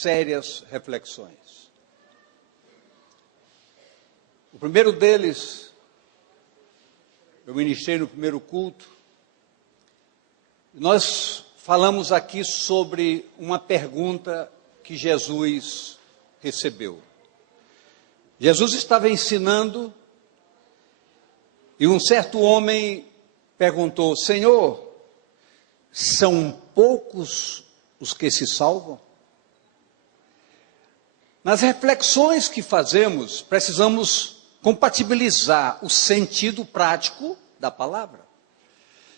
sérias reflexões. O primeiro deles, eu ministrei no primeiro culto, nós falamos aqui sobre uma pergunta que Jesus recebeu. Jesus estava ensinando e um certo homem perguntou: Senhor, são poucos os que se salvam? Nas reflexões que fazemos, precisamos compatibilizar o sentido prático da palavra.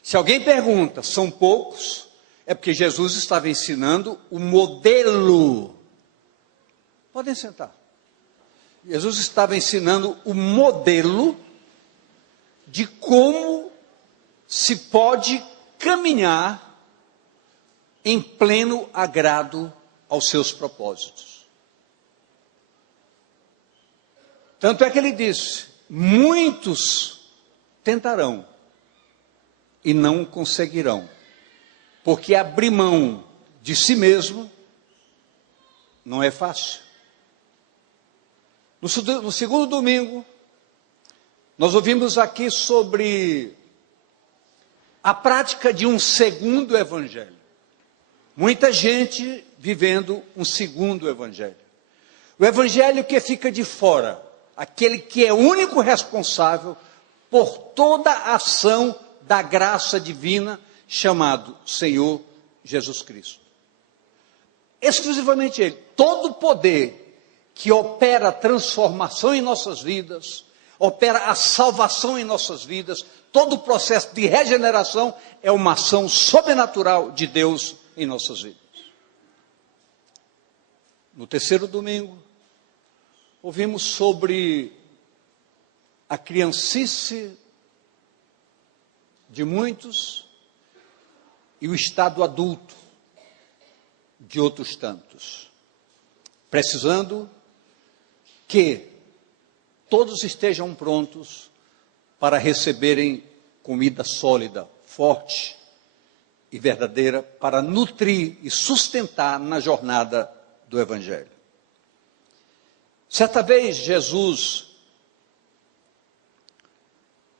Se alguém pergunta, são poucos, é porque Jesus estava ensinando o modelo. Podem sentar. Jesus estava ensinando o modelo de como se pode caminhar em pleno agrado aos seus propósitos. Tanto é que ele disse: muitos tentarão e não conseguirão, porque abrir mão de si mesmo não é fácil. No segundo domingo, nós ouvimos aqui sobre a prática de um segundo evangelho. Muita gente vivendo um segundo evangelho. O evangelho que fica de fora, aquele que é o único responsável por toda a ação da graça divina, chamado Senhor Jesus Cristo. Exclusivamente Ele. Todo o poder que opera a transformação em nossas vidas, opera a salvação em nossas vidas, todo o processo de regeneração é uma ação sobrenatural de Deus em nossas vidas. No terceiro domingo, ouvimos sobre a criancice de muitos e o estado adulto de outros tantos, precisando que todos estejam prontos para receberem comida sólida, forte e verdadeira, para nutrir e sustentar na jornada do Evangelho. Certa vez Jesus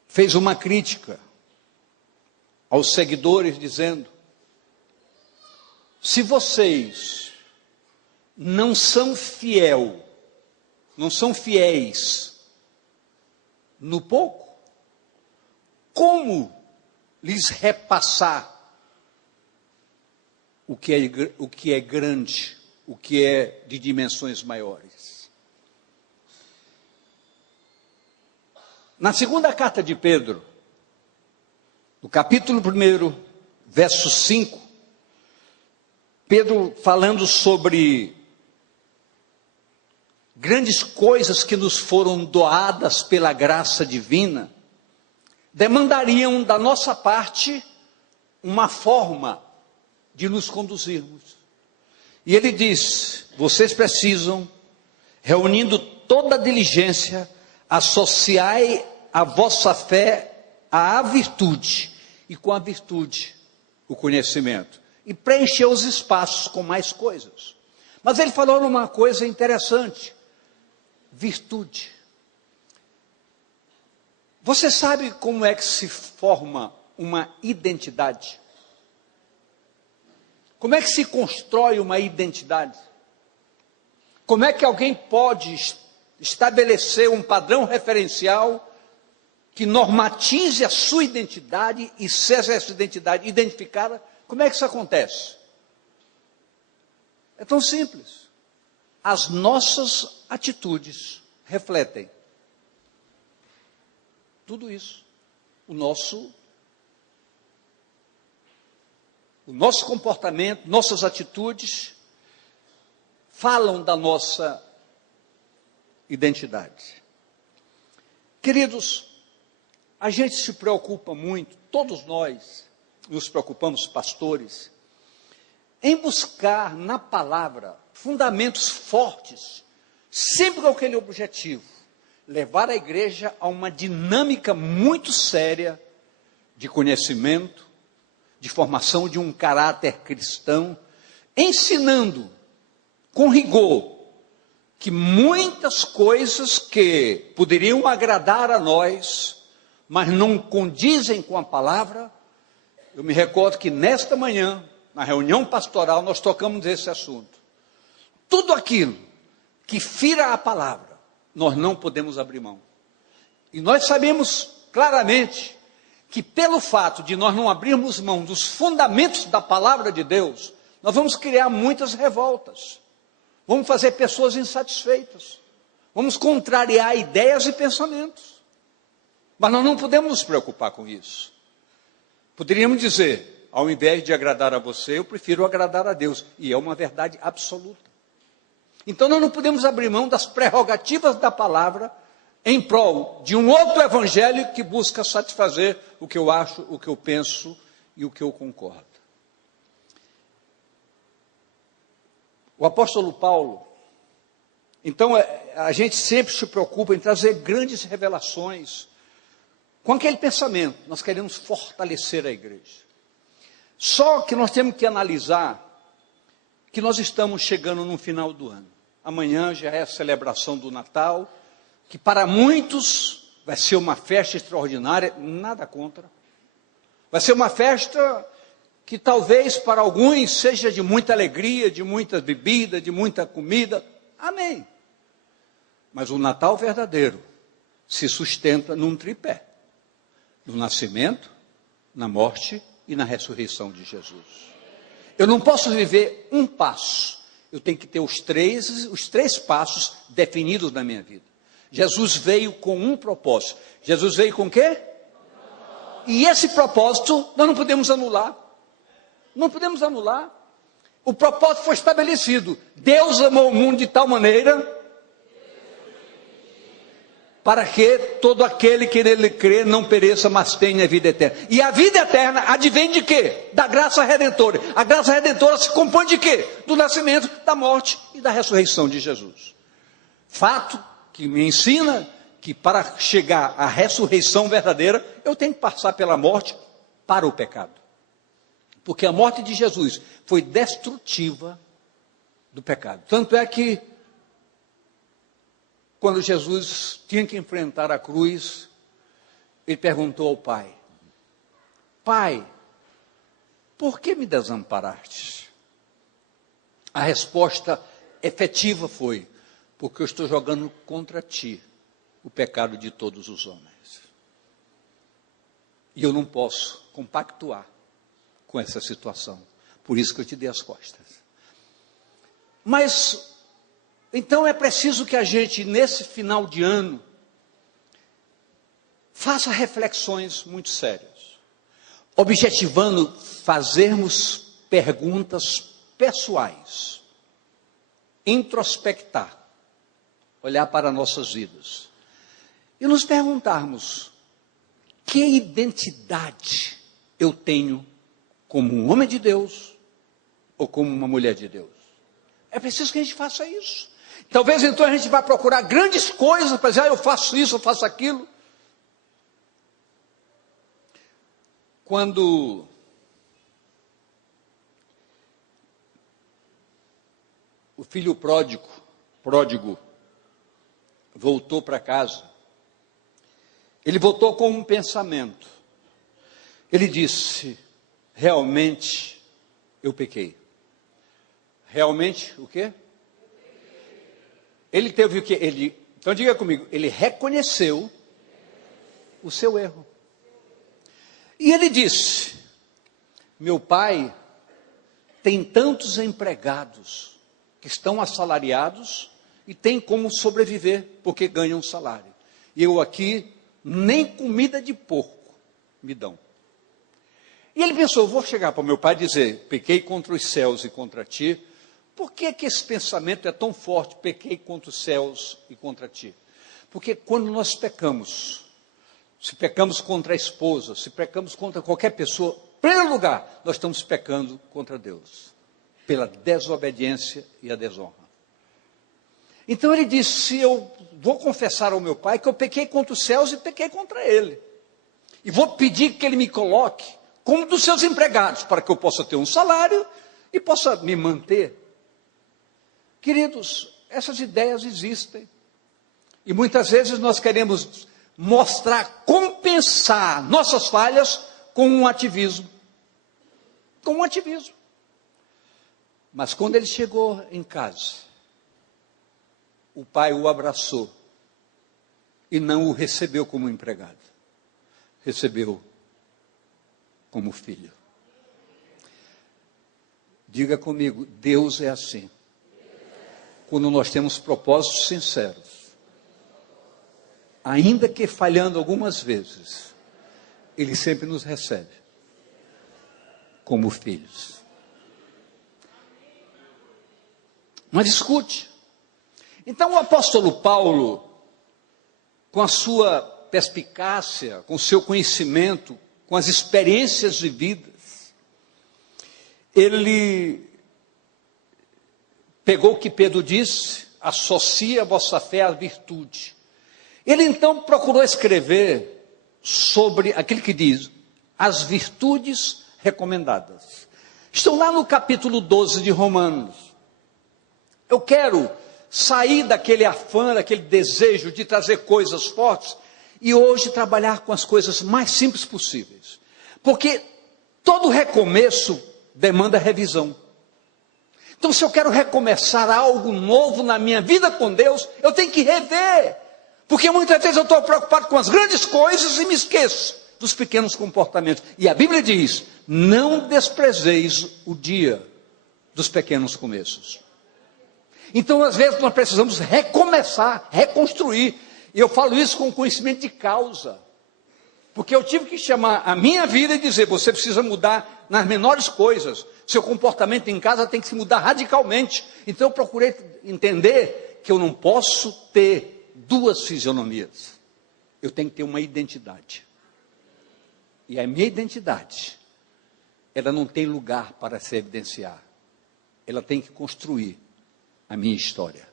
fez uma crítica aos seguidores, dizendo: se vocês não são fiéis no pouco, como lhes repassar o que é grande, o que é de dimensões maiores? Na segunda carta de Pedro, no capítulo 1, verso 5, Pedro, falando sobre grandes coisas que nos foram doadas pela graça divina, demandariam da nossa parte uma forma de nos conduzirmos. E ele diz: vocês precisam, reunindo toda a diligência, associai a vossa fé à virtude, e com a virtude o conhecimento, e preencher os espaços com mais coisas. Mas ele falou numa coisa interessante: virtude. Você sabe como é que se forma uma identidade? Como é que se constrói uma identidade? Como é que alguém pode estabelecer um padrão referencial que normatize a sua identidade e seja essa identidade identificada? Como é que isso acontece? É tão simples. As nossas atitudes refletem tudo isso. O nosso comportamento, nossas atitudes falam da nossa identidade. Queridos, a gente se preocupa muito, todos nós nos preocupamos, pastores, em buscar na palavra fundamentos fortes, sempre com aquele objetivo: levar a igreja a uma dinâmica muito séria de conhecimento, de formação de um caráter cristão, ensinando com rigor, que muitas coisas que poderiam agradar a nós, mas não condizem com a palavra. Eu me recordo que nesta manhã, na reunião pastoral, nós tocamos esse assunto. Tudo aquilo que fira a palavra, nós não podemos abrir mão. E nós sabemos claramente que pelo fato de nós não abrirmos mão dos fundamentos da palavra de Deus, nós vamos criar muitas revoltas. Vamos fazer pessoas insatisfeitas. Vamos contrariar ideias e pensamentos. Mas nós não podemos nos preocupar com isso. Poderíamos dizer, ao invés de agradar a você, eu prefiro agradar a Deus. E é uma verdade absoluta. Então nós não podemos abrir mão das prerrogativas da palavra em prol de um outro evangelho que busca satisfazer o que eu acho, o que eu penso e o que eu concordo. O apóstolo Paulo, então a gente sempre se preocupa em trazer grandes revelações com aquele pensamento. Nós queremos fortalecer a igreja. Só que nós temos que analisar que nós estamos chegando no final do ano. Amanhã já é a celebração do Natal, que para muitos vai ser uma festa extraordinária, nada contra. Vai ser uma festa que talvez para alguns seja de muita alegria, de muita bebida, de muita comida. Amém. Mas o Natal verdadeiro se sustenta num tripé: no nascimento, na morte e na ressurreição de Jesus. Eu não posso viver um passo. Eu tenho que ter os três passos definidos na minha vida. Jesus veio com um propósito. Jesus veio com o quê? E esse propósito nós não podemos anular. Não podemos anular. O propósito foi estabelecido. Deus amou o mundo de tal maneira para que todo aquele que nele crê não pereça, mas tenha vida eterna. E a vida eterna advém de quê? Da graça redentora. A graça redentora se compõe de quê? Do nascimento, da morte e da ressurreição de Jesus. Fato que me ensina que para chegar à ressurreição verdadeira, eu tenho que passar pela morte para o pecado. Porque a morte de Jesus foi destrutiva do pecado. Tanto é que quando Jesus tinha que enfrentar a cruz, ele perguntou ao Pai: Pai, por que me desamparaste? A resposta efetiva foi: porque eu estou jogando contra ti o pecado de todos os homens. E eu não posso compactuar com essa situação. Por isso que eu te dei as costas. Mas então é preciso que a gente, nesse final de ano, faça reflexões muito sérias, objetivando fazermos perguntas pessoais, introspectar, olhar para nossas vidas e nos perguntarmos: que identidade eu tenho como um homem de Deus ou como uma mulher de Deus? É preciso que a gente faça isso. Talvez então a gente vá procurar grandes coisas para dizer: eu faço isso, eu faço aquilo. Quando o filho pródigo voltou para casa, ele voltou com um pensamento. Ele disse: realmente eu pequei. Realmente o quê? Ele teve o quê? Então diga comigo, ele reconheceu o seu erro. E ele disse: meu pai tem tantos empregados que estão assalariados e tem como sobreviver porque ganham um salário. E eu aqui nem comida de porco me dão. E ele pensou: vou chegar para o meu pai e dizer: pequei contra os céus e contra ti. Por que esse pensamento é tão forte? Pequei contra os céus e contra ti. Porque quando nós pecamos, se pecamos contra a esposa, se pecamos contra qualquer pessoa, em primeiro lugar, nós estamos pecando contra Deus, pela desobediência e a desonra. Então ele disse: eu vou confessar ao meu pai que eu pequei contra os céus e pequei contra ele. E vou pedir que ele me coloque como dos seus empregados, para que eu possa ter um salário e possa me manter. Queridos, essas ideias existem. E muitas vezes nós queremos mostrar, compensar nossas falhas com um ativismo. Com um ativismo. Mas quando ele chegou em casa, o pai o abraçou e não o recebeu como empregado. Recebeu como filho. Diga comigo, Deus é assim. Quando nós temos propósitos sinceros, ainda que falhando algumas vezes, Ele sempre nos recebe como filhos. Mas escute, então o apóstolo Paulo, com a sua perspicácia, com o seu conhecimento, com as experiências de vidas, ele pegou o que Pedro disse, associa a vossa fé à virtude. Ele então procurou escrever sobre aquilo que diz, as virtudes recomendadas. Estão lá no capítulo 12 de Romanos. Eu quero sair daquele afã, daquele desejo de trazer coisas fortes e hoje trabalhar com as coisas mais simples possíveis. Porque todo recomeço demanda revisão. Então, se eu quero recomeçar algo novo na minha vida com Deus, eu tenho que rever. Porque muitas vezes eu estou preocupado com as grandes coisas e me esqueço dos pequenos comportamentos. E a Bíblia diz, não desprezeis o dia dos pequenos começos. Então, às vezes, nós precisamos recomeçar, reconstruir. E eu falo isso com conhecimento de causa. Porque eu tive que chamar a minha vida e dizer, você precisa mudar nas menores coisas. Seu comportamento em casa tem que se mudar radicalmente. Então, eu procurei entender que eu não posso ter duas fisionomias. Eu tenho que ter uma identidade. E a minha identidade, ela não tem lugar para se evidenciar. Ela tem que construir a minha história.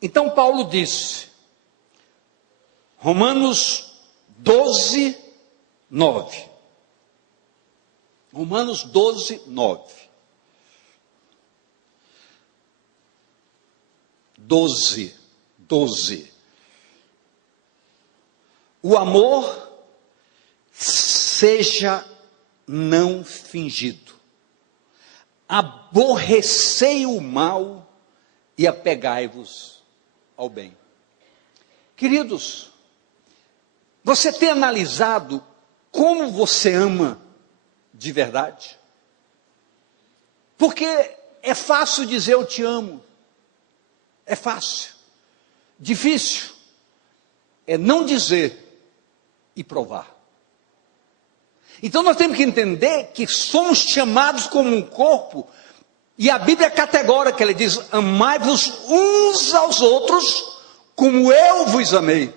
Então Paulo disse, Romanos 12, 9. Romanos 12, 9. 12. O amor seja não fingido. Aborrecei o mal e apegai-vos ao bem. Queridos, você tem analisado como você ama de verdade? Porque é fácil dizer eu te amo. É fácil. Difícil é não dizer e provar. Então nós temos que entender que somos chamados como um corpo, e a Bíblia é categórica, ela diz, amai-vos uns aos outros, como eu vos amei.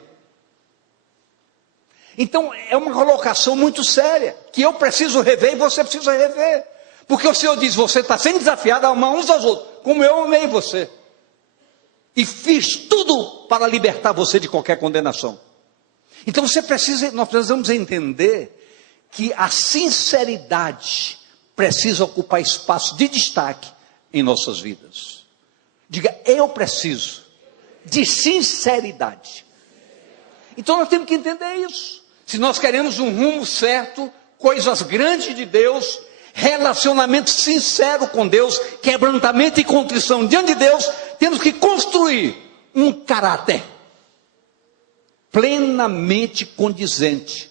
Então é uma colocação muito séria, que eu preciso rever e você precisa rever. Porque o Senhor diz, você está sendo desafiado a amar uns aos outros, como eu amei você. E fiz tudo para libertar você de qualquer condenação. Então nós precisamos entender que a sinceridade precisa ocupar espaço de destaque em nossas vidas. Diga, eu preciso de sinceridade. Então nós temos que entender isso. Se nós queremos um rumo certo, coisas grandes de Deus, relacionamento sincero com Deus, quebrantamento e contrição diante de Deus, temos que construir um caráter plenamente condizente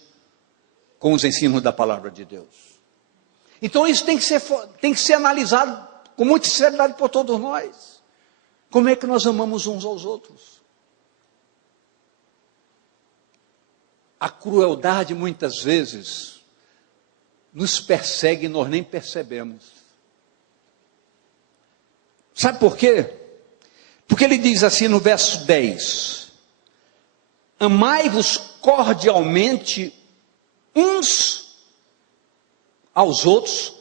com os ensinos da palavra de Deus. Então isso tem que ser analisado com muita sinceridade por todos nós. Como é que nós amamos uns aos outros? A crueldade muitas vezes nos persegue e nós nem percebemos. Sabe por quê? Porque ele diz assim no verso 10, amai-vos cordialmente uns aos outros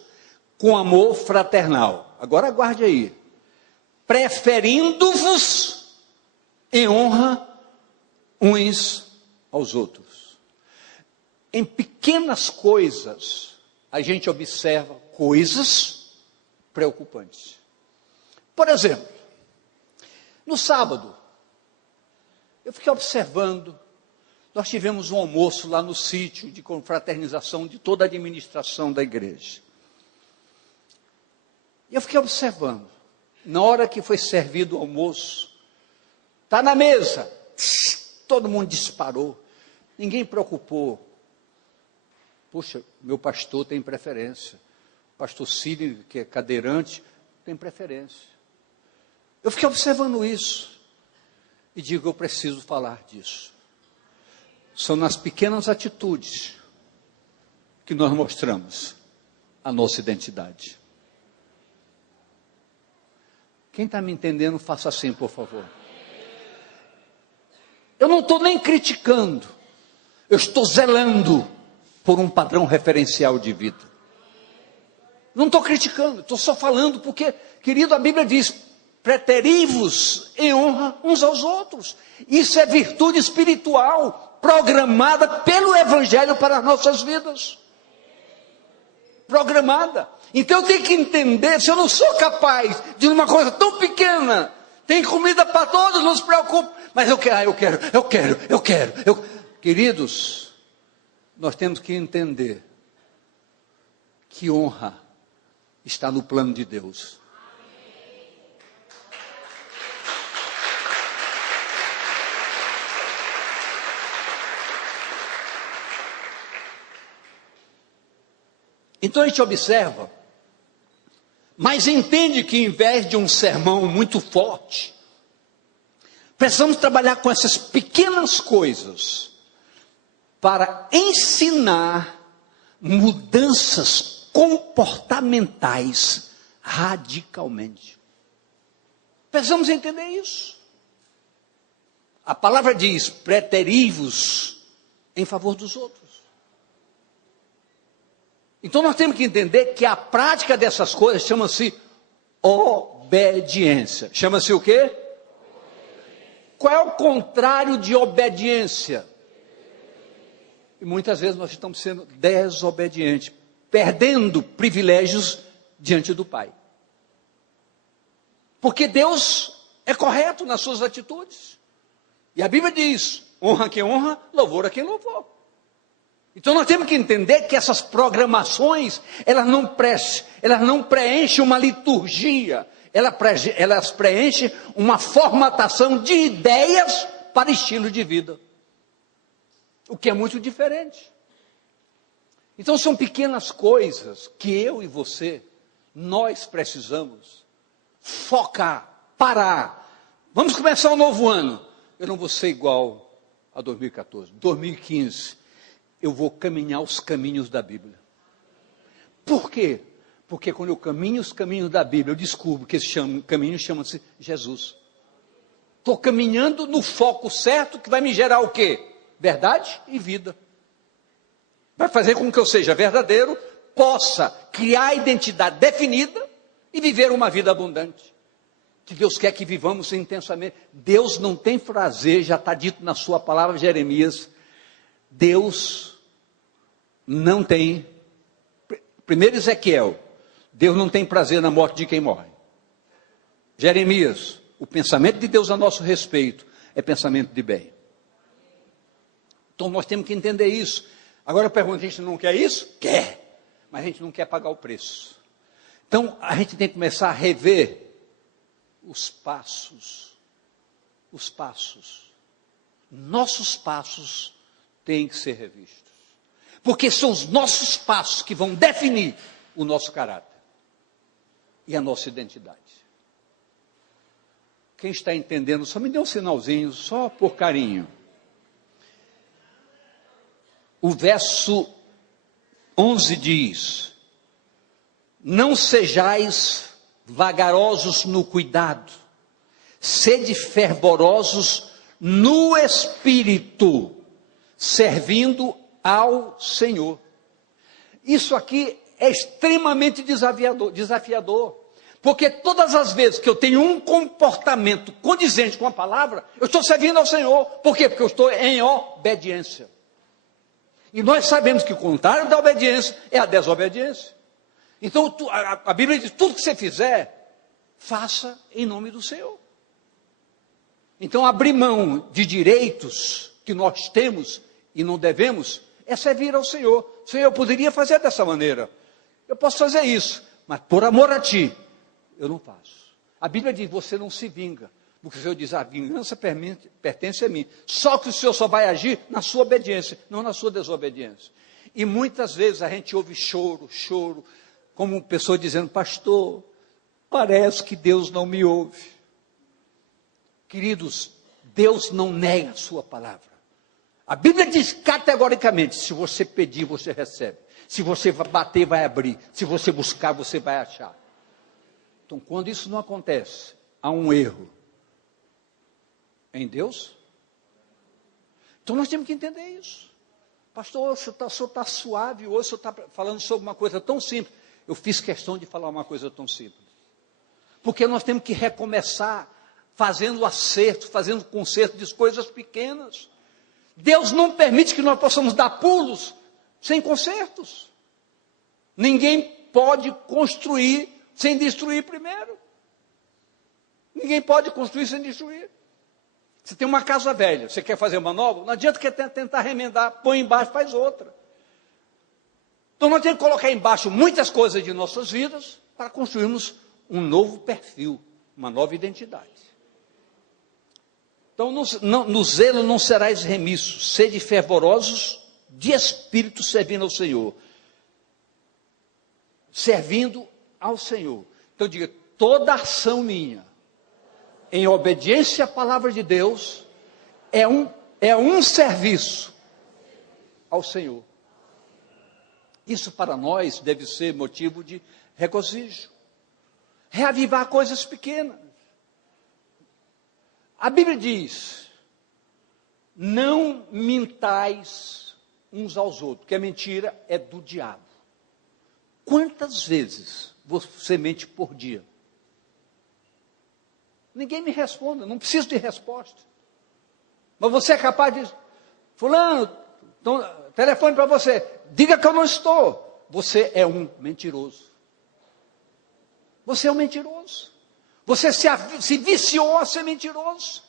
com amor fraternal. Agora aguarde aí. Preferindo-vos em honra uns aos outros. Em pequenas coisas, a gente observa coisas preocupantes. Por exemplo, no sábado, eu fiquei observando, nós tivemos um almoço lá no sítio de confraternização de toda a administração da igreja. E eu fiquei observando, na hora que foi servido o almoço, está na mesa, todo mundo disparou, ninguém preocupou. Puxa, meu pastor tem preferência, o pastor Cílio, que é cadeirante, tem preferência. Eu fiquei observando isso, e digo, eu preciso falar disso. São nas pequenas atitudes que nós mostramos a nossa identidade. Quem está me entendendo, faça assim, por favor. Eu não estou nem criticando, eu estou zelando por um padrão referencial de vida. Não estou criticando, estou só falando porque, querido, a Bíblia diz, preterai-vos em honra uns aos outros. Isso é virtude espiritual, programada pelo Evangelho para as nossas vidas. Programada. Então eu tenho que entender, se eu não sou capaz de uma coisa tão pequena, tem comida para todos, não se preocupe, mas eu quero. Queridos, nós temos que entender que honra está no plano de Deus. Então a gente observa, mas entende que em vez de um sermão muito forte, precisamos trabalhar com essas pequenas coisas para ensinar mudanças comportamentais radicalmente. Precisamos entender isso. A palavra diz, preterai-vos em favor dos outros. Então nós temos que entender que a prática dessas coisas chama-se obediência. Chama-se o quê? Qual é o contrário de obediência? E muitas vezes nós estamos sendo desobedientes, perdendo privilégios diante do Pai. Porque Deus é correto nas suas atitudes. E a Bíblia diz, honra a quem honra, louvor a quem louvor. Então nós temos que entender que essas programações, elas não preenchem uma liturgia, elas preenchem uma formatação de ideias para estilo de vida. O que é muito diferente. Então são pequenas coisas que eu e você, nós precisamos focar, parar. Vamos começar um novo ano. Eu não vou ser igual a 2014, 2015. Eu vou caminhar os caminhos da Bíblia. Por quê? Porque quando eu caminho os caminhos da Bíblia, eu descubro que esse caminho chama-se Jesus. Estou caminhando no foco certo, que vai me gerar o quê? Verdade e vida. Vai fazer com que eu seja verdadeiro, possa criar a identidade definida e viver uma vida abundante. Que Deus quer que vivamos intensamente. Deus não tem prazer, já está dito na sua palavra, Jeremias, Deus não tem, primeiro Ezequiel, Deus não tem prazer na morte de quem morre. Jeremias, o pensamento de Deus a nosso respeito é pensamento de bem. Então nós temos que entender isso. Agora eu pergunto, a gente não quer isso? Quer, mas a gente não quer pagar o preço. Então a gente tem que começar a rever os passos, nossos passos têm que ser revistos, porque são os nossos passos que vão definir o nosso caráter e a nossa identidade. Quem está entendendo, só me dê um sinalzinho, só por carinho. O verso 11 diz, não sejais vagarosos no cuidado, sede fervorosos no espírito, servindo ao Senhor. Isso aqui é extremamente desafiador, porque todas as vezes que eu tenho um comportamento condizente com a palavra, eu estou servindo ao Senhor. Por quê? Porque eu estou em obediência. E nós sabemos que o contrário da obediência é a desobediência. Então a Bíblia diz, tudo que você fizer, faça em nome do Senhor. Então, abrir mão de direitos que nós temos e não devemos, é servir ao Senhor. Senhor, eu poderia fazer dessa maneira. Eu posso fazer isso, mas por amor a Ti, eu não faço. A Bíblia diz, você não se vinga. Porque o Senhor diz, a vingança pertence a mim. Só que o Senhor só vai agir na sua obediência, não na sua desobediência. E muitas vezes a gente ouve choro, como pessoa dizendo, pastor, parece que Deus não me ouve. Queridos, Deus não nega a sua palavra. A Bíblia diz categoricamente, se você pedir, você recebe. Se você bater, vai abrir. Se você buscar, você vai achar. Então, quando isso não acontece, há um erro em Deus. Então, nós temos que entender isso. Pastor, o senhor está suave hoje, o senhor está falando sobre uma coisa tão simples. Eu fiz questão de falar uma coisa tão simples. Porque nós temos que recomeçar fazendo acerto, fazendo conserto de coisas pequenas. Deus não permite que nós possamos dar pulos sem consertos. Ninguém pode construir sem destruir primeiro. Ninguém pode construir sem destruir. Você tem uma casa velha, você quer fazer uma nova, não adianta que tentar remendar, põe embaixo, faz outra. Então nós temos que colocar embaixo muitas coisas de nossas vidas para construirmos um novo perfil, uma nova identidade. Então no zelo não serás remissos, sede fervorosos de espírito servindo ao Senhor. Servindo ao Senhor. Então diga, toda ação minha, em obediência à palavra de Deus, é um serviço ao Senhor. Isso para nós deve ser motivo de regozijo. Reavivar coisas pequenas. A Bíblia diz, não mintais uns aos outros, porque a mentira é do diabo. Quantas vezes você mente por dia? Ninguém me responde, não preciso de resposta. Mas você é capaz de... Fulano, telefone para você. Diga que eu não estou. Você é um mentiroso. Você é um mentiroso. Você se viciou a ser mentiroso.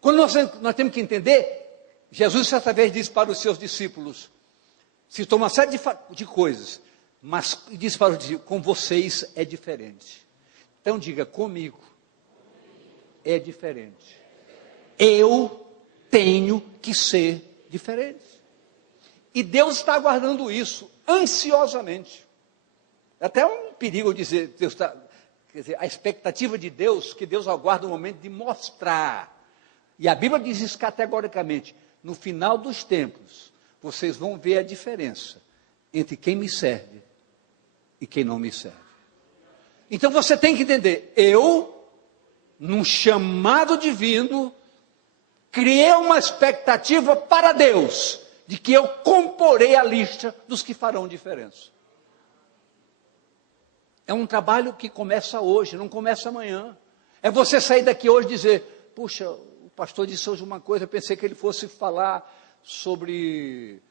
Quando nós temos que entender, Jesus certa vez disse para os seus discípulos, citou uma série de coisas, mas disse para os discípulos, com vocês é diferente. Então diga, comigo é diferente. Eu tenho que ser diferente. E Deus está aguardando isso ansiosamente. Até um perigo dizer, Deus está, quer dizer, a expectativa de Deus, que Deus aguarda o momento de mostrar. E a Bíblia diz isso categoricamente. No final dos tempos, vocês vão ver a diferença entre quem me serve e quem não me serve. Então você tem que entender, num chamado divino, criei uma expectativa para Deus, de que eu comporei a lista dos que farão diferença. É um trabalho que começa hoje, não começa amanhã. É você sair daqui hoje e dizer, puxa, o pastor disse hoje uma coisa, eu pensei que ele fosse falar sobre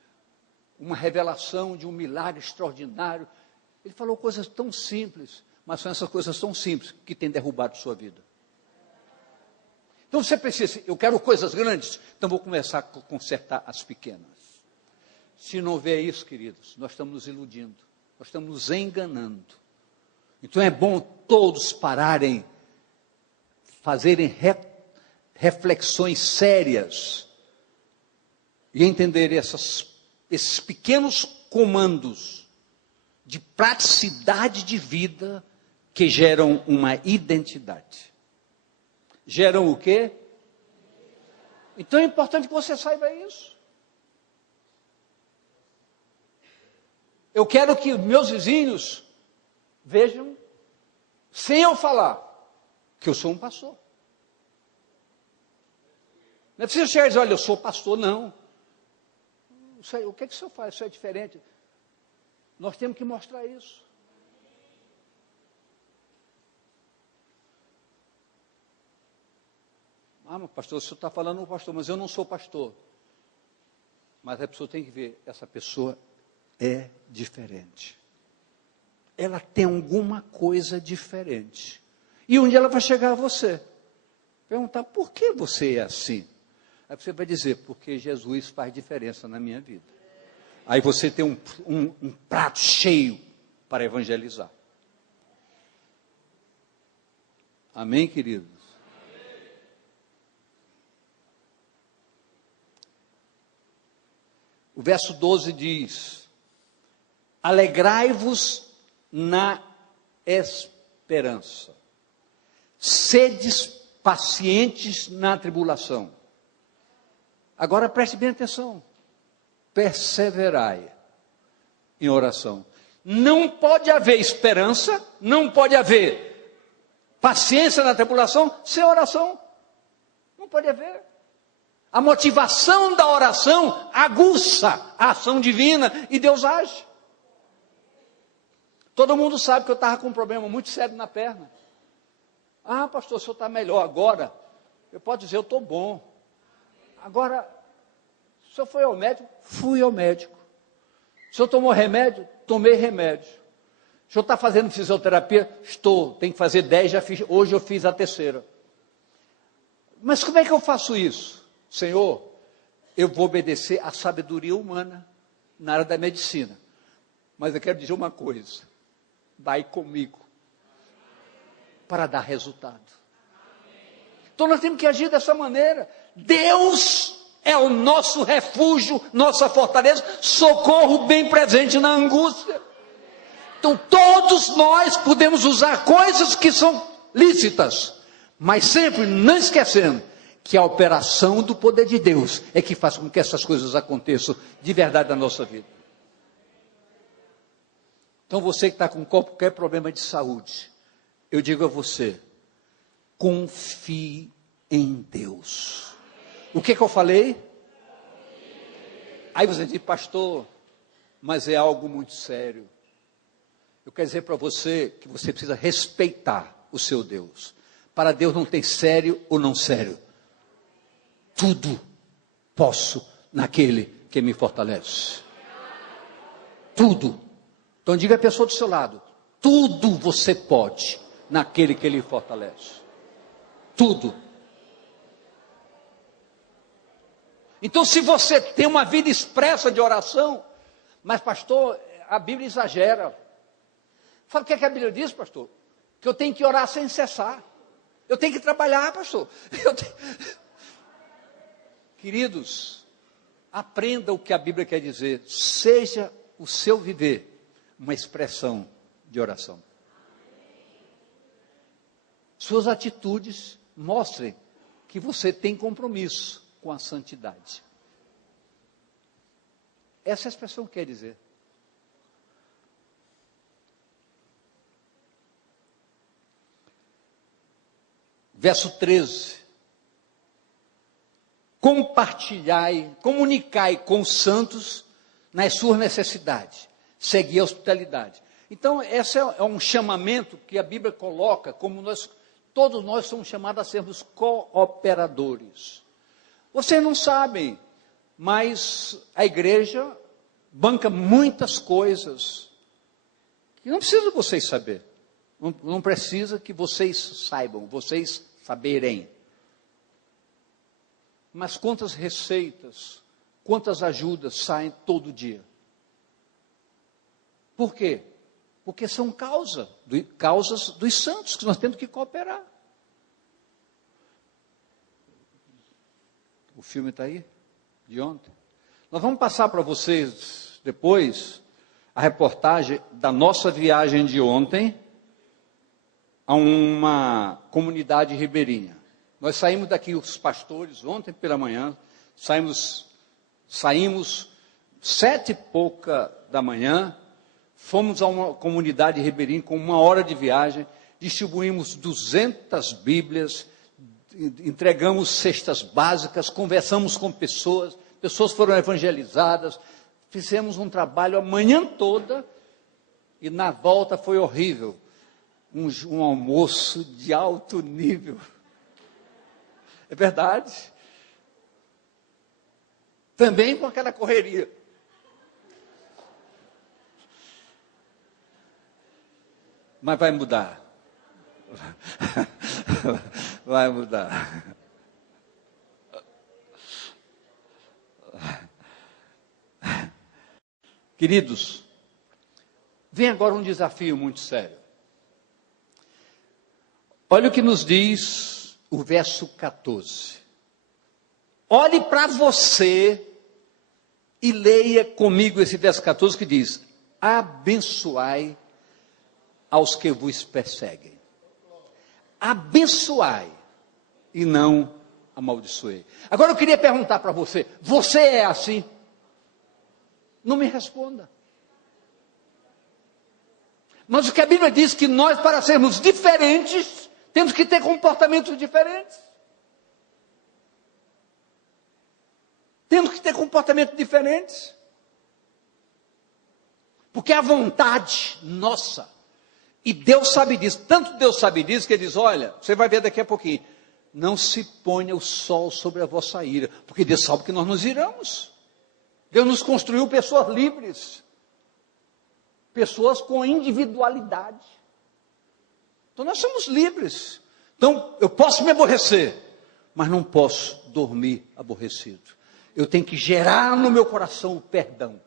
uma revelação de um milagre extraordinário. Ele falou coisas tão simples, mas são essas coisas tão simples que têm derrubado sua vida. Então você precisa, eu quero coisas grandes, então vou começar a consertar as pequenas. Se não houver isso, queridos, nós estamos nos iludindo, nós estamos nos enganando. Então é bom todos pararem, fazerem reflexões sérias e entenderem esses pequenos comandos de praticidade de vida que geram uma identidade. Geram o quê? Então é importante que você saiba isso. Eu quero que meus vizinhos vejam, sem eu falar, que eu sou um pastor. Não é preciso chegar e dizer, olha, eu sou pastor, não. O que o senhor faz? Isso é diferente. Nós temos que mostrar isso. Ah, mas pastor, o senhor está falando um pastor, mas eu não sou pastor. Mas a pessoa tem que ver, essa pessoa é diferente. Ela tem alguma coisa diferente. E um dia ela vai chegar a você, perguntar, por que você é assim? Aí você vai dizer, porque Jesus faz diferença na minha vida. Aí você tem um prato cheio para evangelizar. Amém, queridos? O verso 12 diz, alegrai-vos na esperança, sedes pacientes na tribulação. Agora preste bem atenção, perseverai em oração. Não pode haver esperança, não pode haver paciência na tribulação sem oração. Não pode haver. A motivação da oração aguça a ação divina e Deus age. Todo mundo sabe que eu estava com um problema muito sério na perna. Ah, pastor, o senhor está melhor agora? Eu posso dizer, eu estou bom. Agora, o senhor foi ao médico? Fui ao médico. O senhor tomou remédio? Tomei remédio. O senhor está fazendo fisioterapia? Estou. Tem que fazer 10, já fiz. Hoje eu fiz a 3ª. Mas como é que eu faço isso? Senhor, eu vou obedecer à sabedoria humana na área da medicina. Mas eu quero dizer uma coisa. Vai comigo para dar resultado. Então nós temos que agir dessa maneira. Deus é o nosso refúgio, nossa fortaleza, socorro bem presente na angústia. Então todos nós podemos usar coisas que são lícitas, mas sempre não esquecendo que a operação do poder de Deus é que faz com que essas coisas aconteçam de verdade na nossa vida. Então você que está com qualquer problema de saúde, eu digo a você, confie em Deus. O que eu falei? Aí você diz, pastor, mas é algo muito sério. Eu quero dizer para você que você precisa respeitar o seu Deus. Para Deus não tem sério ou não sério. Tudo posso naquele que me fortalece. Tudo. Então diga a pessoa do seu lado, tudo você pode naquele que lhe fortalece. Tudo. Então se você tem uma vida expressa de oração, mas pastor, a Bíblia exagera. Fala o que a Bíblia diz, pastor? Que eu tenho que orar sem cessar. Eu tenho que trabalhar, pastor. Queridos, aprenda o que a Bíblia quer dizer. Seja o seu viver uma expressão de oração. Suas atitudes mostrem que você tem compromisso com a santidade. Essa é a expressão que quer dizer. Verso 13. Compartilhai, comunicai com os santos nas suas necessidades. Segui a hospitalidade. Então, esse é um chamamento que a Bíblia coloca, como todos nós somos chamados a sermos cooperadores. Vocês não sabem, mas a igreja banca muitas coisas que não precisa vocês saber. Não precisa que vocês saibam, vocês saberem. Mas quantas receitas, quantas ajudas saem todo dia? Por quê? Porque são causas dos santos que nós temos que cooperar. O filme está aí, de ontem. Nós vamos passar para vocês depois a reportagem da nossa viagem de ontem a uma comunidade ribeirinha. Nós saímos daqui, os pastores, ontem pela manhã, saímos 7h pouca da manhã, fomos a uma comunidade ribeirinha com 1 hora de viagem, distribuímos 200 Bíblias, entregamos cestas básicas, conversamos com pessoas foram evangelizadas, fizemos um trabalho a manhã toda, e na volta foi horrível, um almoço de alto nível. É verdade. Também com aquela correria. Mas vai mudar. Vai mudar. Queridos, vem agora um desafio muito sério. Olha o que nos diz o verso 14. Olhe para você e leia comigo esse verso 14 que diz: abençoai aos que vos perseguem. Abençoai e não amaldiçoei. Agora eu queria perguntar para você: você é assim? Não me responda. Mas o que a Bíblia diz que nós, para sermos diferentes, temos que ter comportamentos diferentes. Temos que ter comportamentos diferentes. Porque a vontade nossa, e Deus sabe disso, tanto Deus sabe disso, que Ele diz: olha, você vai ver daqui a pouquinho, não se ponha o sol sobre a vossa ira, porque Deus sabe que nós nos iramos. Deus nos construiu pessoas livres, pessoas com individualidade. Então nós somos livres. Então eu posso me aborrecer, mas não posso dormir aborrecido. Eu tenho que gerar no meu coração o perdão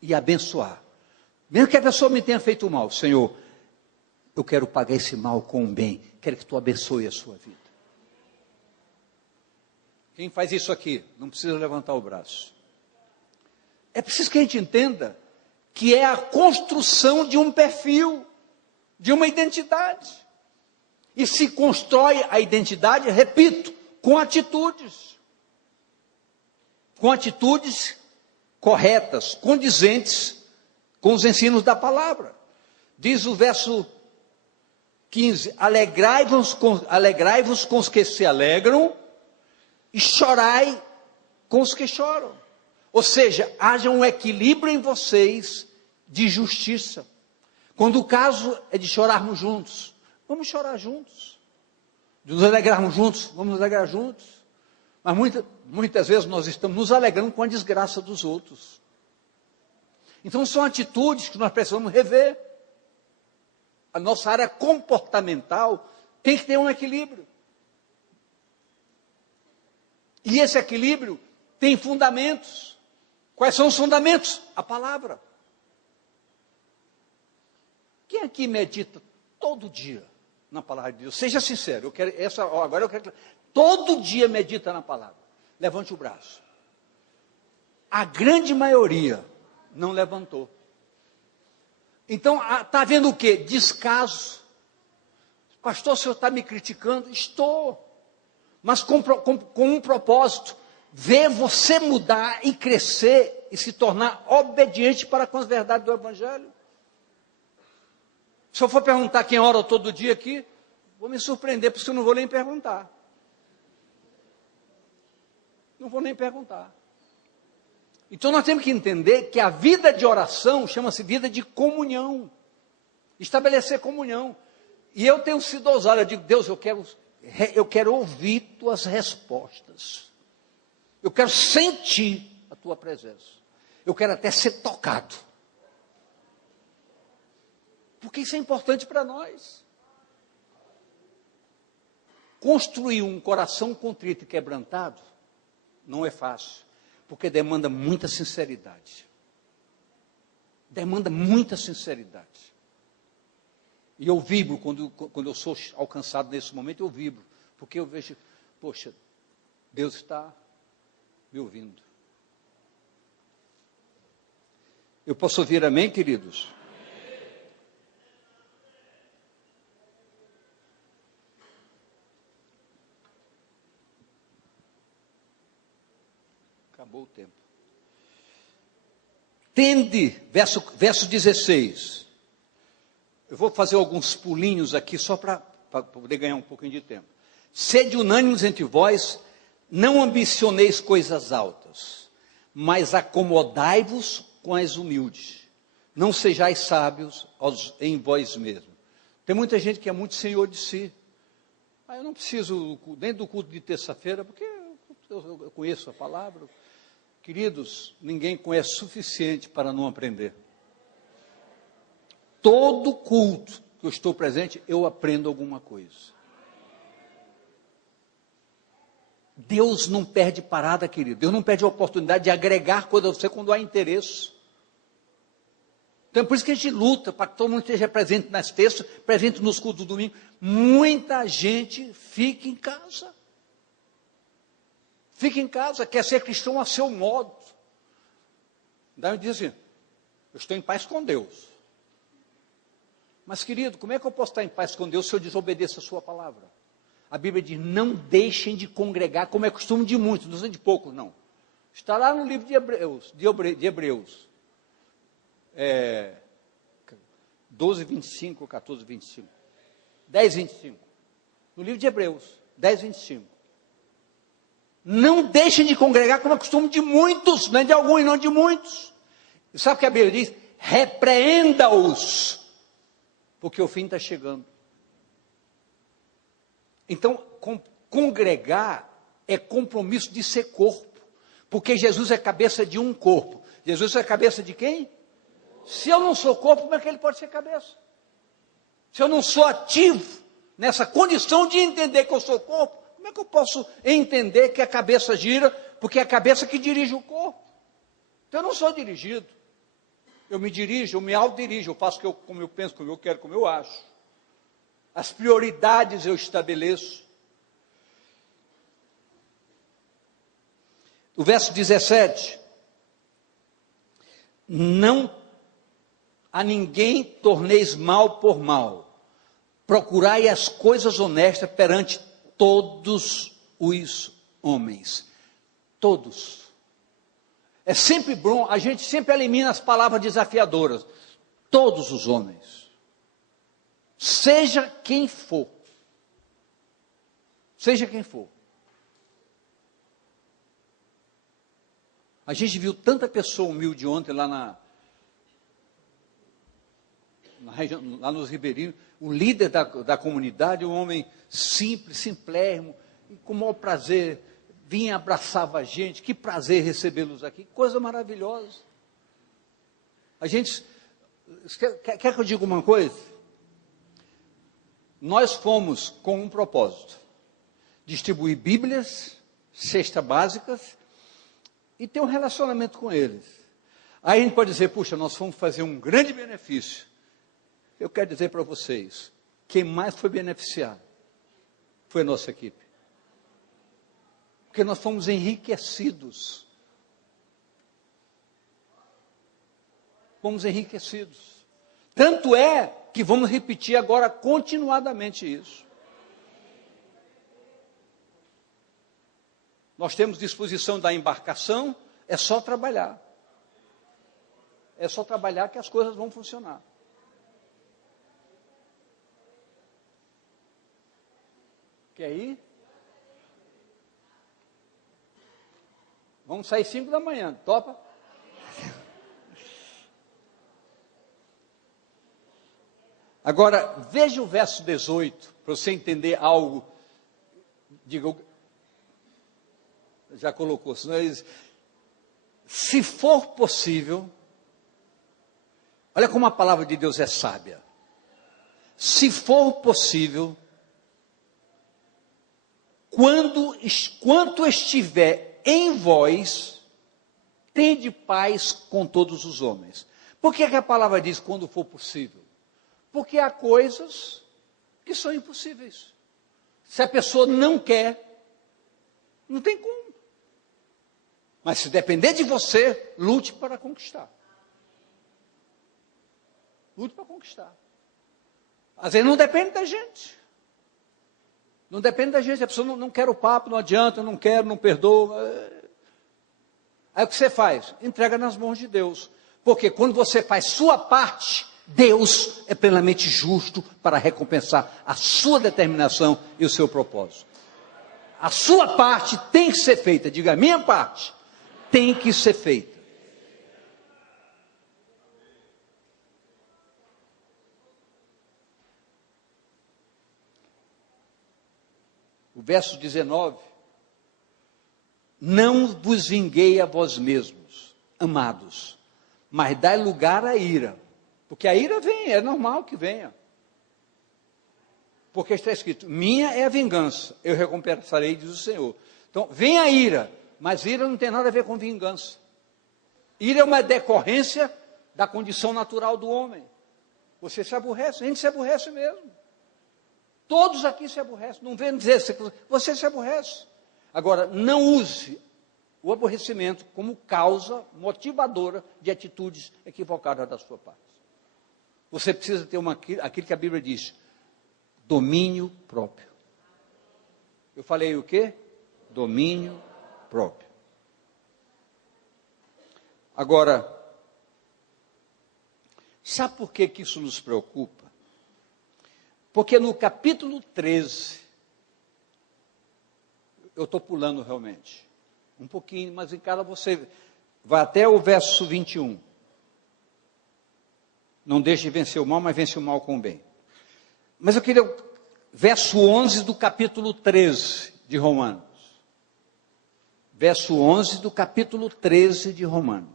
e abençoar. Mesmo que a pessoa me tenha feito mal, Senhor, eu quero pagar esse mal com o bem. Quero que Tu abençoe a sua vida. Quem faz isso aqui, não precisa levantar o braço. É preciso que a gente entenda que é a construção de um perfil, de uma identidade. E se constrói a identidade, repito, com atitudes. Com atitudes corretas, condizentes com os ensinos da palavra. Diz o verso 15: alegrai-vos com os que se alegram, e chorai com os que choram. Ou seja, haja um equilíbrio em vocês de justiça. Quando o caso é de chorarmos juntos, vamos chorar juntos. De nos alegrarmos juntos, vamos nos alegrar juntos. Mas muitas vezes nós estamos nos alegrando com a desgraça dos outros. Então são atitudes que nós precisamos rever. A nossa área comportamental tem que ter um equilíbrio. E esse equilíbrio tem fundamentos. Quais são os fundamentos? A palavra. Quem aqui medita todo dia na palavra de Deus? Seja sincero, agora eu quero. Todo dia medita na palavra. Levante o braço. A grande maioria não levantou. Então, está havendo o quê? Descaso. Pastor, o senhor está me criticando? Estou. Mas com um propósito. Ver você mudar e crescer e se tornar obediente para com as verdades do Evangelho. Se eu for perguntar quem ora todo dia aqui, vou me surpreender, porque eu não vou nem perguntar. Não vou nem perguntar. Então nós temos que entender que a vida de oração chama-se vida de comunhão. Estabelecer comunhão. E eu tenho sido ousado, eu digo: Deus, eu quero ouvir tuas respostas. Eu quero sentir a tua presença. Eu quero até ser tocado. Porque isso é importante para nós. Construir um coração contrito e quebrantado não é fácil, porque demanda muita sinceridade. Demanda muita sinceridade. E eu vibro, quando eu sou alcançado nesse momento, eu vibro, porque eu vejo, poxa, Deus está me ouvindo. Eu posso ouvir amém, queridos? Acabou o tempo. Tende, verso 16. Eu vou fazer alguns pulinhos aqui só para poder ganhar um pouquinho de tempo. Sede unânimes entre vós, não ambicioneis coisas altas, mas acomodai-vos com as humildes. Não sejais sábios em vós mesmos. Tem muita gente que é muito senhor de si. Eu não preciso nem do culto de terça-feira, porque eu conheço a palavra. Queridos, ninguém conhece suficiente para não aprender. Todo culto que que eu estou presente, eu aprendo alguma coisa. Deus não perde parada, querido. Deus não perde a oportunidade de agregar coisa a você quando há interesse. Então é por isso que a gente luta, para que todo mundo esteja presente nas terças, presente nos cultos do domingo. Muita gente fica em casa. Fica em casa, quer ser cristão a seu modo. Daí diz assim, eu estou em paz com Deus. Mas querido, como é que eu posso estar em paz com Deus se eu desobedeço a sua palavra? A Bíblia diz, não deixem de congregar, como é costume de muitos, não são de poucos, não. Está lá no livro de Hebreus. 12, 25, 14, 25. 10, 25. No livro de Hebreus, 10, 25. Não deixem de congregar, como é costume de muitos, não é de alguns, não de muitos. E sabe o que a Bíblia diz? Repreenda-os, porque o fim está chegando. Então, congregar é compromisso de ser corpo, porque Jesus é cabeça de um corpo. Jesus é cabeça de quem? Se eu não sou corpo, como é que ele pode ser cabeça? Se eu não sou ativo nessa condição de entender que eu sou corpo, como é que eu posso entender que a cabeça gira, porque é a cabeça que dirige o corpo? Então eu não sou dirigido. Eu me dirijo, eu me autodirijo, eu faço como eu penso, como eu quero, como eu acho. As prioridades eu estabeleço. O verso 17. Não a ninguém torneis mal por mal. Procurai as coisas honestas perante todos os homens. Todos. É sempre bom, a gente sempre elimina as palavras desafiadoras. Todos os homens. Seja quem for. Seja quem for. A gente viu tanta pessoa humilde ontem lá na região, lá nos Ribeirinhos, o líder da comunidade, um homem simples, simplérrimo, e com o maior prazer, vinha, abraçava a gente, que prazer recebê-los aqui, que coisa maravilhosa. A gente, quer que eu diga uma coisa? Nós fomos com um propósito, distribuir Bíblias, cestas básicas, e ter um relacionamento com eles. Aí a gente pode dizer, puxa, nós fomos fazer um grande benefício. Eu quero dizer para vocês, quem mais foi beneficiado foi a nossa equipe. Porque nós fomos enriquecidos. Fomos enriquecidos. Tanto é que vamos repetir agora continuadamente isso. Nós temos disposição da embarcação, é só trabalhar. É só trabalhar que as coisas vão funcionar. Quer ir? Vamos sair 5 da manhã, topa? Agora, veja o verso 18, para você entender algo. Diga, já colocou, senão ele diz, se for possível, olha como a palavra de Deus é sábia. Se for possível, quanto estiver em vós, tende paz com todos os homens. Por que a palavra diz quando for possível? Porque há coisas que são impossíveis. Se a pessoa não quer, não tem como. Mas se depender de você, lute para conquistar. Lute para conquistar. Às vezes não depende da gente. Não depende da gente. A pessoa não quer o papo, não adianta, não quer, não perdoa. Aí o que você faz? Entrega nas mãos de Deus. Porque quando você faz sua parte, Deus é plenamente justo para recompensar a sua determinação e o seu propósito. A sua parte tem que ser feita. Diga, a minha parte tem que ser feita. O verso 19. Não vos vinguei a vós mesmos, amados, mas dai lugar à ira. Porque a ira vem, é normal que venha. Porque está escrito, minha é a vingança, eu recompensarei, diz o Senhor. Então, vem a ira, mas ira não tem nada a ver com vingança. Ira é uma decorrência da condição natural do homem. Você se aborrece, a gente se aborrece mesmo. Todos aqui se aborrecem, não vem dizer, você se aborrece. Agora, não use o aborrecimento como causa motivadora de atitudes equivocadas da sua parte. Você precisa ter aquilo que a Bíblia diz, domínio próprio. Eu falei o quê? Domínio próprio. Agora, sabe por que isso nos preocupa? Porque no capítulo 13, eu estou pulando realmente, um pouquinho, mas em cada você vai até o verso 21. Não deixe de vencer o mal, mas vence o mal com o bem. Mas eu queria, verso 11 do capítulo 13 de Romanos. Verso 11 do capítulo 13 de Romanos.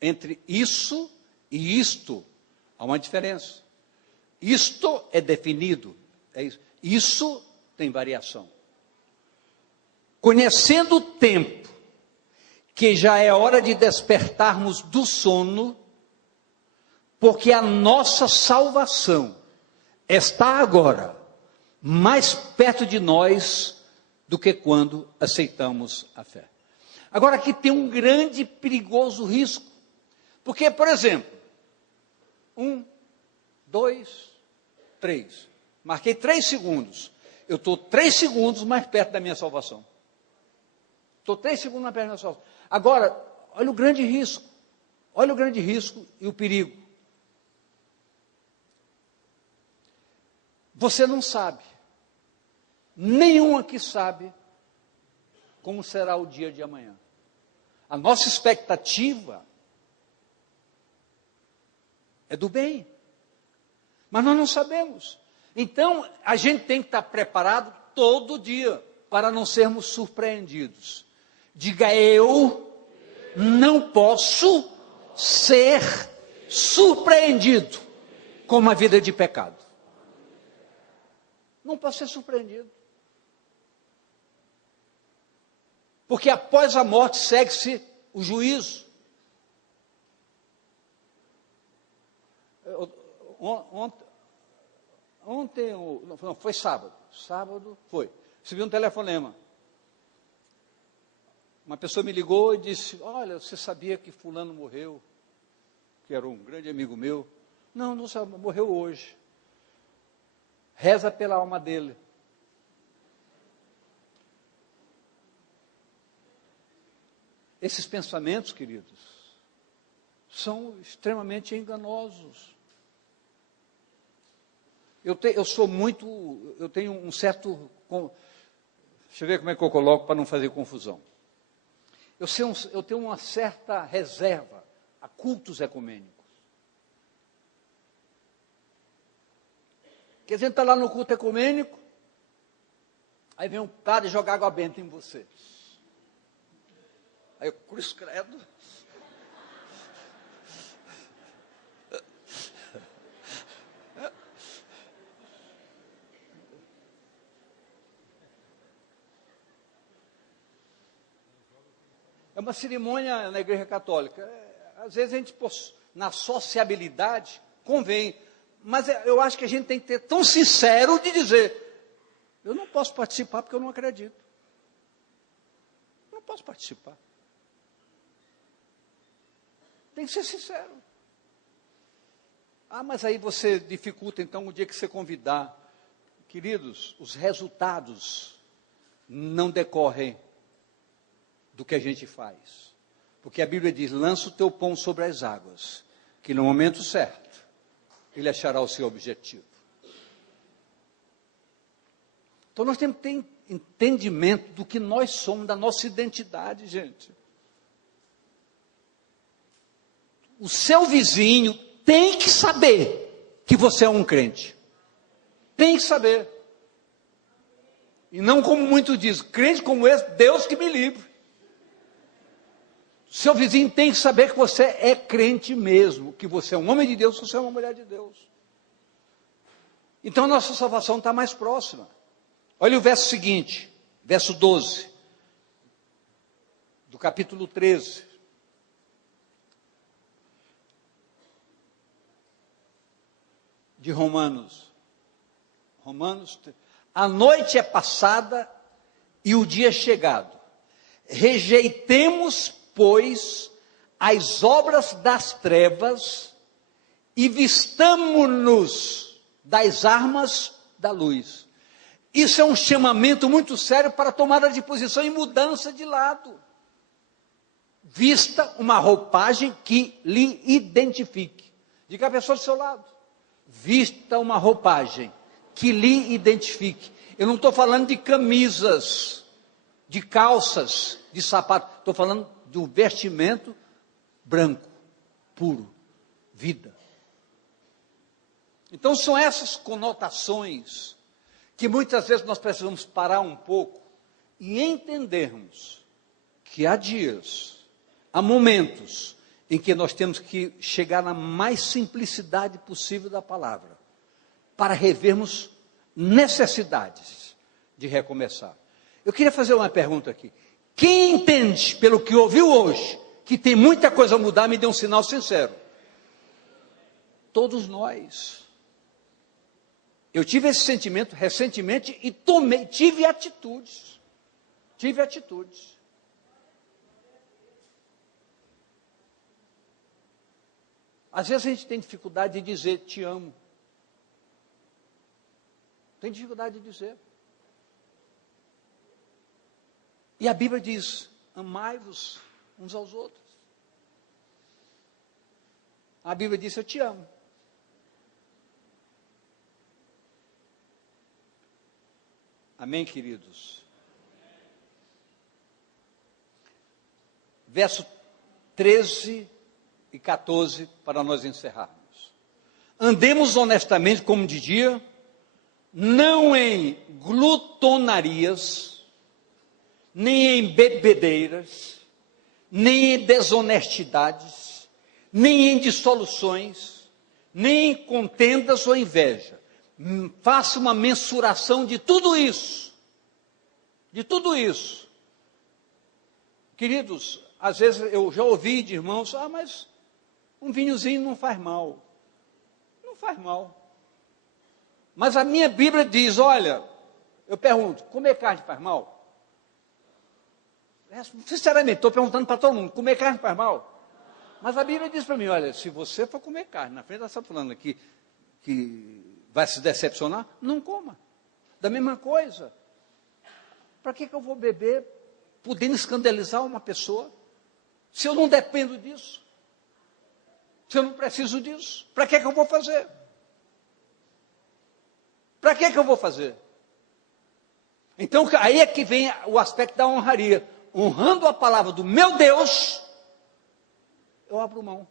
Entre isso e isto, há uma diferença. Isto é definido, é isso. Isso tem variação. Conhecendo o tempo, que já é hora de despertarmos do sono, porque a nossa salvação está agora mais perto de nós do que quando aceitamos a fé. Agora aqui tem um grande e perigoso risco, porque, por exemplo, 1, 2, 3, marquei 3 segundos, eu estou 3 segundos mais perto da minha salvação. Estou 3 segundos mais perto da minha salvação. Agora, olha o grande risco e o perigo. Você não sabe, nenhum aqui sabe como será o dia de amanhã. A nossa expectativa é do bem, mas nós não sabemos. Então, a gente tem que estar preparado todo dia para não sermos surpreendidos. Diga, eu não posso ser surpreendido com uma vida de pecado. Não posso ser surpreendido. Porque após a morte segue-se o juízo. Ontem, não, foi sábado foi, recebi um telefonema. Uma pessoa me ligou e disse, olha, você sabia que fulano morreu? Que era um grande amigo meu. Não sabe, morreu hoje. Reza pela alma dele. Esses pensamentos, queridos, são extremamente enganosos. Eu tenho um certo, deixa eu ver como é que eu coloco para não fazer confusão. Eu tenho uma certa reserva a cultos ecumênicos. Porque a gente está lá no culto ecumênico, aí vem um cara e joga água benta em você. Aí eu cruz credo. É uma cerimônia na Igreja Católica. Às vezes a gente, na sociabilidade, convém. Mas eu acho que a gente tem que ter tão sincero de dizer, eu não posso participar porque eu não acredito. Eu não posso participar. Tem que ser sincero. Ah, mas aí você dificulta, então, o dia que você convidar. Queridos, os resultados não decorrem do que a gente faz. Porque a Bíblia diz, lança o teu pão sobre as águas, que no momento certo, ele achará o seu objetivo. Então nós temos que ter entendimento do que nós somos, da nossa identidade, gente. O seu vizinho tem que saber que você é um crente. Tem que saber. E não como muitos dizem, crente como esse, Deus que me livre. Seu vizinho tem que saber que você é crente mesmo, que você é um homem de Deus, que você é uma mulher de Deus. Então, nossa salvação está mais próxima. Olha o verso seguinte, verso 12, do capítulo 13. De Romanos. A noite é passada e o dia é chegado. Rejeitemos, pois, as obras das trevas e vistamo-nos das armas da luz. Isso é um chamamento muito sério para tomada de posição e mudança de lado. Vista uma roupagem que lhe identifique. Diga a pessoa do seu lado. Vista uma roupagem que lhe identifique. Eu não estou falando de camisas, de calças, de sapato. Estou falando de um vestimento branco, puro, vida. Então são essas conotações que muitas vezes nós precisamos parar um pouco e entendermos que há dias, há momentos em que nós temos que chegar na mais simplicidade possível da palavra, para revermos necessidades de recomeçar. Eu queria fazer uma pergunta aqui. Quem entende, pelo que ouviu hoje, que tem muita coisa a mudar, me dê um sinal sincero. Todos nós. Eu tive esse sentimento recentemente e tive atitudes. Às vezes a gente tem dificuldade de dizer te amo. Tem dificuldade de dizer. E a Bíblia diz, amai-vos uns aos outros. A Bíblia diz, eu te amo. Amém, queridos? Verso 13 e 14, para nós encerrarmos. Andemos honestamente como de dia, não em glutonarias, nem em bebedeiras, nem em desonestidades, nem em dissoluções, nem em contendas ou inveja. Faça uma mensuração de tudo isso. De tudo isso. Queridos, às vezes eu já ouvi de irmãos, mas um vinhozinho não faz mal. Não faz mal. Mas a minha Bíblia diz, olha, eu pergunto, comer carne faz mal? Sinceramente, estou perguntando para todo mundo, comer carne faz mal? Mas a Bíblia diz para mim, olha, se você for comer carne, na frente dessa fulana aqui, que vai se decepcionar, não coma. Da mesma coisa. Para que eu vou beber, podendo escandalizar uma pessoa, se eu não dependo disso? Se eu não preciso disso? Para que eu vou fazer? Para que eu vou fazer? Então, aí é que vem o aspecto da honraria. Honrando a palavra do meu Deus, eu abro mão.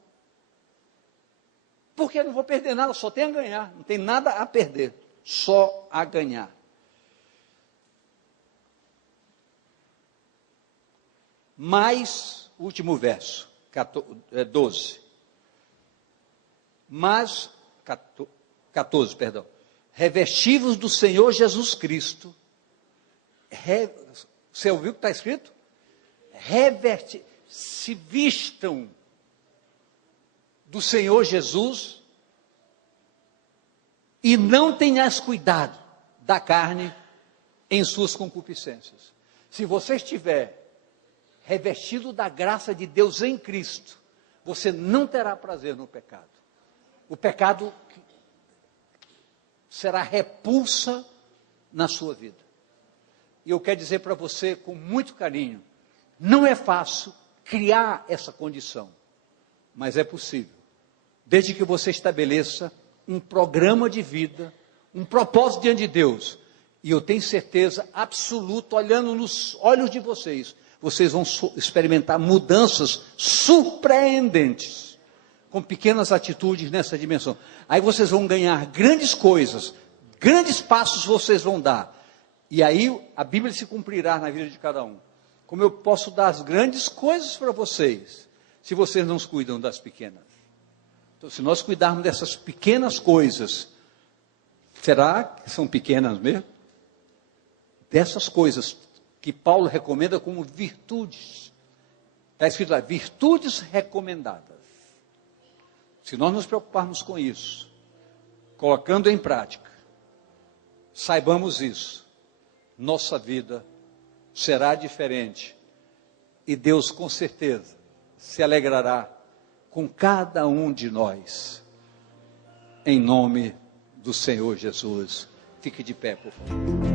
Porque eu não vou perder nada, só tem a ganhar. Não tem nada a perder, só a ganhar. Mais, último verso, 12. Mas, 14, perdão. Revestivos do Senhor Jesus Cristo. Você ouviu o que está escrito? Se vistam do Senhor Jesus e não tenhas cuidado da carne em suas concupiscências. Se você estiver revestido da graça de Deus em Cristo, você não terá prazer no pecado. O pecado será repulsa na sua vida. E eu quero dizer para você com muito carinho, não é fácil criar essa condição, mas é possível. Desde que você estabeleça um programa de vida, um propósito diante de Deus. E eu tenho certeza absoluta, olhando nos olhos de vocês, vocês vão experimentar mudanças surpreendentes, com pequenas atitudes nessa dimensão. Aí vocês vão ganhar grandes coisas, grandes passos vocês vão dar. E aí a Bíblia se cumprirá na vida de cada um. Como eu posso dar as grandes coisas para vocês, se vocês não cuidam das pequenas? Então, se nós cuidarmos dessas pequenas coisas, será que são pequenas mesmo? Dessas coisas que Paulo recomenda como virtudes. Está escrito lá, virtudes recomendadas. Se nós nos preocuparmos com isso, colocando em prática, saibamos isso, nossa vida será diferente. E Deus, com certeza, se alegrará com cada um de nós. Em nome do Senhor Jesus. Fique de pé, por favor.